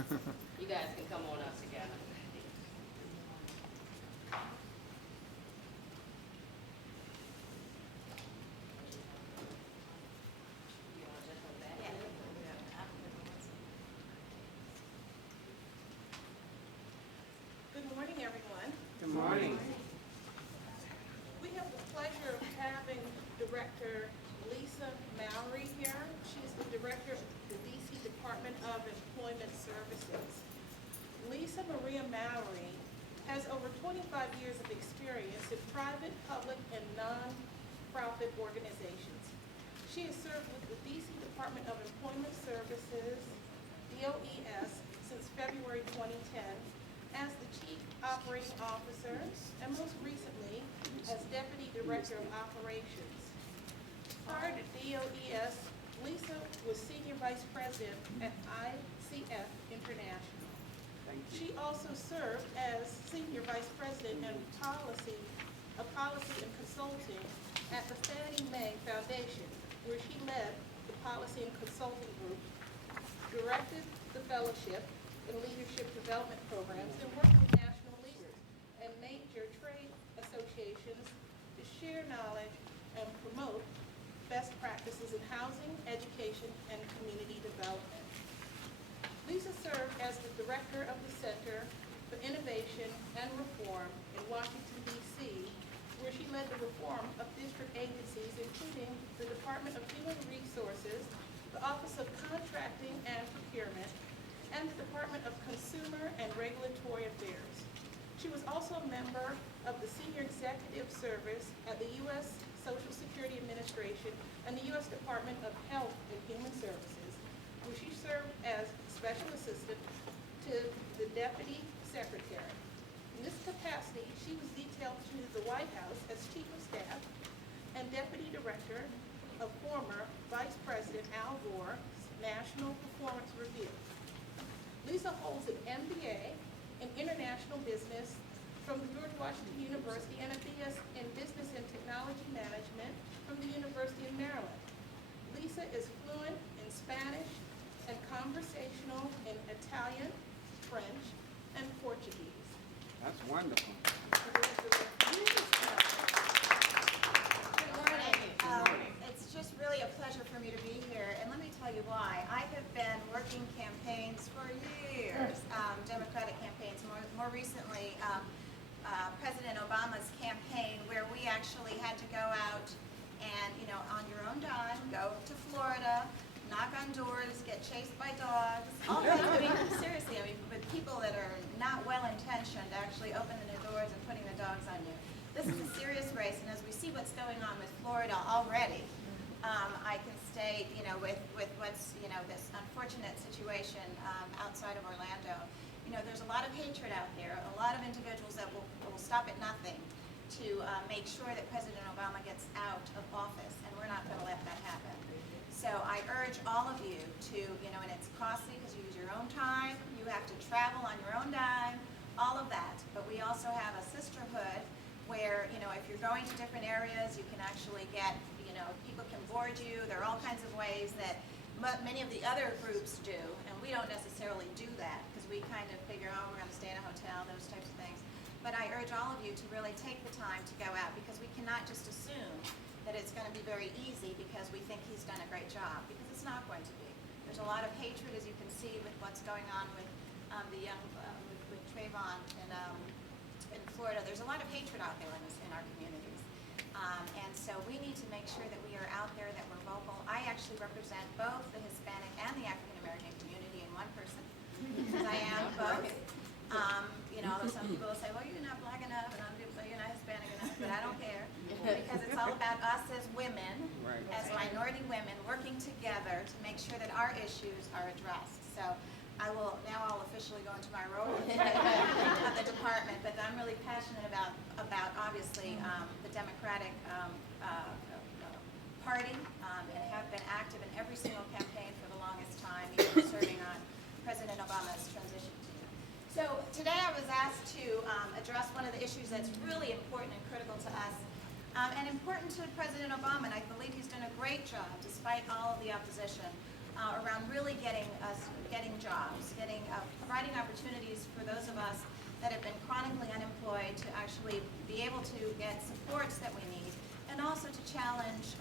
You guys can come on up together. You want to just go back? Good morning, everyone. Good morning. We have the pleasure of having Director Lisa Mallory here. She's the Director of the DC Department of Employment Services. Lisa Maria Mallory has over 25 years of experience in private, public, and non-profit organizations. She has served with the DC Department of Employment Services, DOES, since February 2010 as the Chief Operating Officer, and most recently as Deputy Director of Operations. Prior to DOES, Lisa was Senior Vice President at ICF International. She also served as Senior Vice President of Policy and Consulting at the Fannie Mae Foundation, where she led the Policy and Consulting Group, directed the Fellowship and Leadership Development Programs, and worked with national leaders and major trade associations to share knowledge and promote best practices in housing, education, and community development. Lisa served as the director of the Center for Innovation and Reform in Washington, D.C., where she led the reform of district agencies, including the Department of Human Resources, the Office of Contracting and Procurement, and the Department of Consumer and Regulatory Affairs. She was also a member of the Senior Executive Service at the U.S. Social Security Administration and the U.S. Department of Health and Human Services, where she served as Special Assistant to the Deputy Secretary. In this capacity, she was detailed to the White House as Chief of Staff and Deputy Director of former Vice President Al Gore's National Performance Review. Lisa holds an MBA in International Business from the George Washington University and a BS in Business and Technology Management from the University of Maryland. Lisa is fluent in Spanish and conversational in Italian, French, and Portuguese. That's wonderful. Good morning. It's just really a pleasure for me to be here, and let me tell you why. I have been working campaigns for years, Democratic campaigns, more recently President Obama's campaign, where we actually had to go out and, on your own dime, go to Florida, knock on doors, get chased by dogs, all that. I mean, seriously, with people that are not well-intentioned actually opening the doors and putting the dogs on you. This is a serious race, and as we see what's going on with Florida already, I can state, with what's, this unfortunate situation outside of Orlando, there's a lot of hatred out there, a lot of individuals that will stop at nothing to make sure that President Obama gets out of office, and we're not going to let that happen. So I urge all of you to, and it's costly because you use your own time, you have to travel on your own dime, all of that. But we also have a sisterhood where, if you're going to different areas, you can actually get, people can board you. There are all kinds of ways that many of the other groups do, and we don't necessarily do that because we kind of figure, we're going to stay in a hotel, those types of things. But I urge all of you to really take the time to go out, because we cannot just assume that it's going to be very easy because we think he's done a great job, because it's not going to be. There's a lot of hatred, as you can see, with what's going on with the young, with Trayvon in Florida. There's a lot of hatred out there in our communities. And so we need to make sure that we are out there, that we're vocal. I actually represent both the Hispanic and the African American community in one person, because I am both. Although some people will say, well, you're not black enough, and other people say you're not Hispanic enough, but I don't care, because it's all about us as women, as minority women, working together to make sure that our issues are addressed. So I'll officially go into my role of the department, but I'm really passionate about obviously the Democratic Party, and have been active in every single campaign for the longest time, even serving on President Obama's transition team. So today I was asked to address one of the issues that's really important and critical to us, and important to President Obama, and I believe he's done a great job, despite all of the opposition, around really getting jobs, getting that have been chronically unemployed to actually be able to get supports that we need, and also to challenge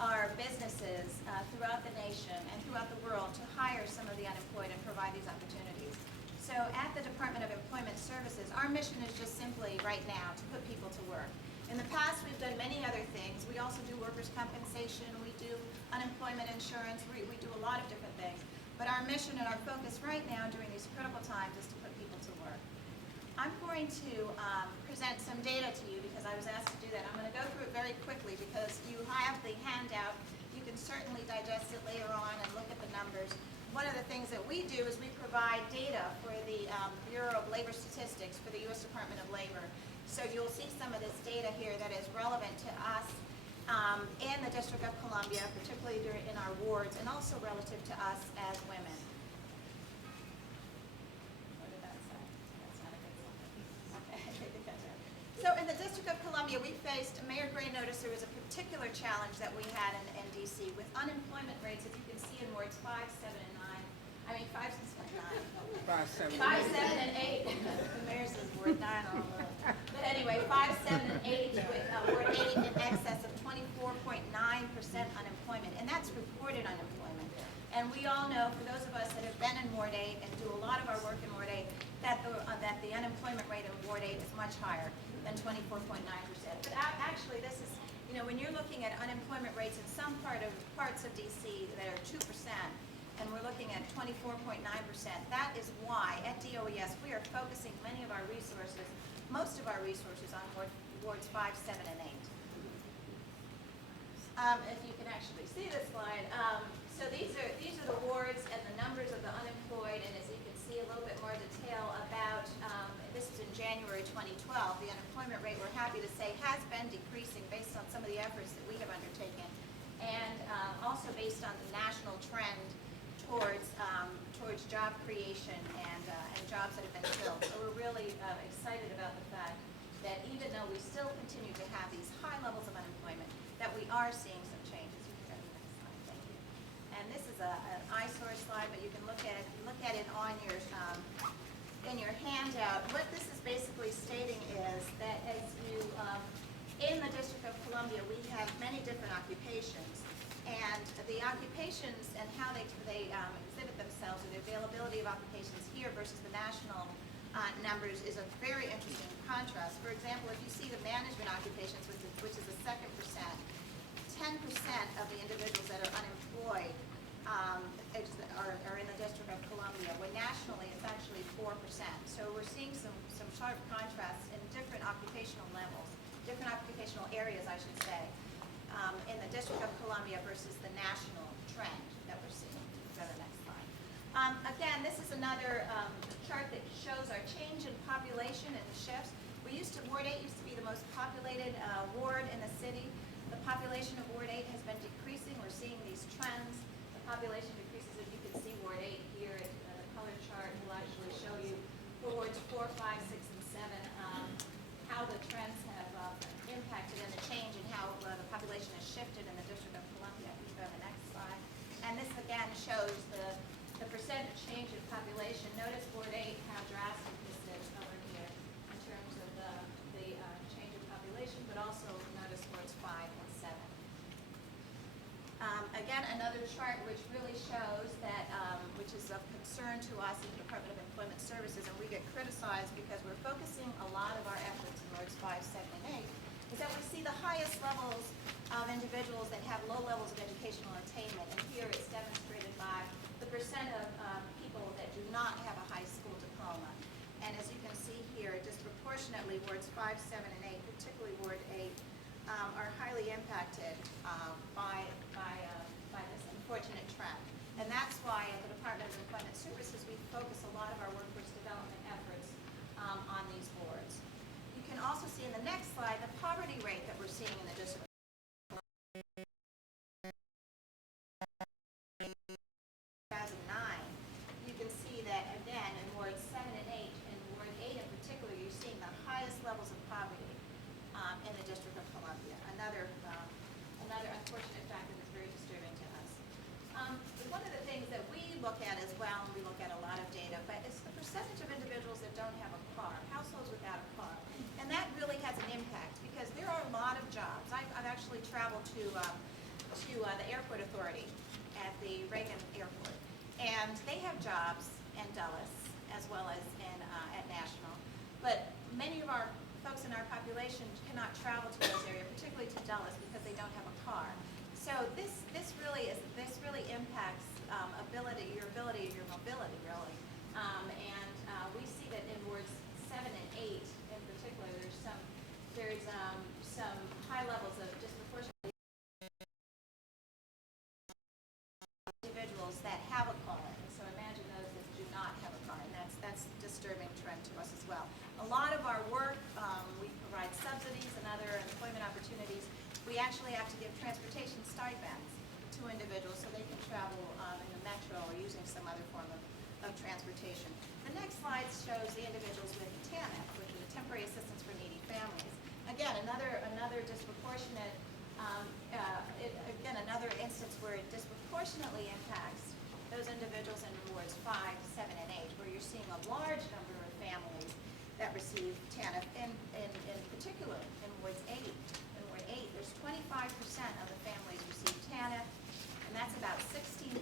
our businesses throughout the nation and throughout the world to hire some of the unemployed and provide these opportunities. So at the Department of Employment Services, our mission is just simply right now to put people to work. In the past, we've done many other things. We also do workers' compensation, we do unemployment insurance, we do a lot of different things. But our mission and our focus right now during these critical times is to put people to work. I'm going to present some data to you because I was asked to do that. I'm going to go through it very quickly because you have the handout. You can certainly digest it later on and look at the numbers. One of the things that we do is we provide data for the Bureau of Labor Statistics for the U.S. Department of Labor. So you'll see some of this data here that is relevant to us in the District of Columbia, particularly in our wards, and also relative to us as women. What did that say? That's not a good one. Okay. So in the District of Columbia, we faced, Mayor Gray noticed there was a particular challenge that we had in D.C. with unemployment rates, as you can see in wards 5, 7, and 9. I mean 5, 6, 9. 5, 7, 5, 7, and 8. The mayor says word 9 all over. But anyway, 5, 7, and 8 with word 8 in excess of 24.9% unemployment, and that's reported unemployment. And we all know, for those of us that have been in Ward 8 and do a lot of our work in Ward 8, that the unemployment rate in Ward 8 is much higher than 24.9%. But actually, this is, you know, when you're looking at unemployment rates in some parts of DC that are 2%, and we're looking at 24.9%, that is why at DOES we are focusing many of our resources, most of our resources, on wards 5, 7, and 8. If you can actually see this slide, so these are the wards and the numbers of the unemployed, and as you can see a little bit more detail about, this is in January 2012, the unemployment rate, we're happy to say, has been decreasing based on some of the efforts that we have undertaken, and also based on the national trend towards job creation and jobs that have been filled. So we're really excited about the fact that even though we still continue to have these high levels of unemployment, that we are seeing some changes. You can go to the next slide. Thank you. And this is an eyesore slide, but you can look at it on your in your handout. What this is basically stating is that as you in the District of Columbia, we have many different occupations. And the occupations and how they exhibit themselves, or the availability of occupations here versus the national numbers, is a very interesting contrast. For example, if you see the management occupations, which is the second percent, 10% of the individuals that are unemployed are in the District of Columbia, when nationally it's actually 4%. So we're seeing some sharp contrasts in different occupational levels, different occupational areas, I should say, in the District of Columbia versus the national trend that we're seeing. Go to the next slide. Again, this is another chart that shows our change in population and the shifts. Ward 8 used to be the most populated ward in the city. The population of Ward 8 has been decreasing. We're seeing these trends. The population decreases, as you can see, Ward 8 here. The color chart will actually show you for wards 4, 5, 6, and 7 how the trends have impacted and the change in how the population has shifted in the District of Columbia. We can go to the next slide. And this again shows the percentage change in population. Notice Ward 8, how drastic this is over here in terms of the change in population, but also notice wards 5 and 7. Again, another chart which really shows that, which is of concern to us in the Department of Employment Services, and we get criticized because we're focusing a lot of our efforts in wards 5, 7, and 8, is that we see the highest levels of individuals that have low levels of educational attainment. And here it's demonstrated by the percent of people that do not have a high school diploma. And as you can see here, disproportionately wards 5, 7, and 8, particularly Ward 8, are highly impacted by this unfortunate trend. And that's why at the Department of Employment Services, we focus a lot of our workforce development efforts on these boards. You can also see in the next slide the poverty rate that we're seeing in the district. 2009, you can see that again in wards 7 and 8, and Ward 8 in particular, you're seeing the highest levels of poverty in the District of Columbia. Another unfortunate factor that's very disturbing to us. One of the things that we look well, and we look at a lot of data, but it's the percentage of individuals that don't have a car, households without a car. And that really has an impact because there are a lot of jobs. I've actually traveled to the airport authority at the Reagan Airport. And they have jobs in Dulles as well as in at National. But many of our folks in our population cannot travel to those areas, particularly to Dulles, because they don't have a car. So this really impacts your mobility really. We see that in wards 7 and 8 in particular, there's some high levels of disproportionate individuals that have a car. And so imagine those that do not have a car, and that's a disturbing trend to us as well. A lot of our work, we provide subsidies and other employment opportunities. We actually have to give transportation stipends to individuals so they can travel in the metro or using some other form of transportation. The next slide shows the individuals with TANF, which is a temporary assistance for needy families. Again, another disproportionate, another instance where it disproportionately impacts those individuals in wards 5, 7, and 8, where you're seeing a large number of families that receive TANF, in particular in wards 8. In ward 8, there's 25% of the families receive TANF, and that's about 16,000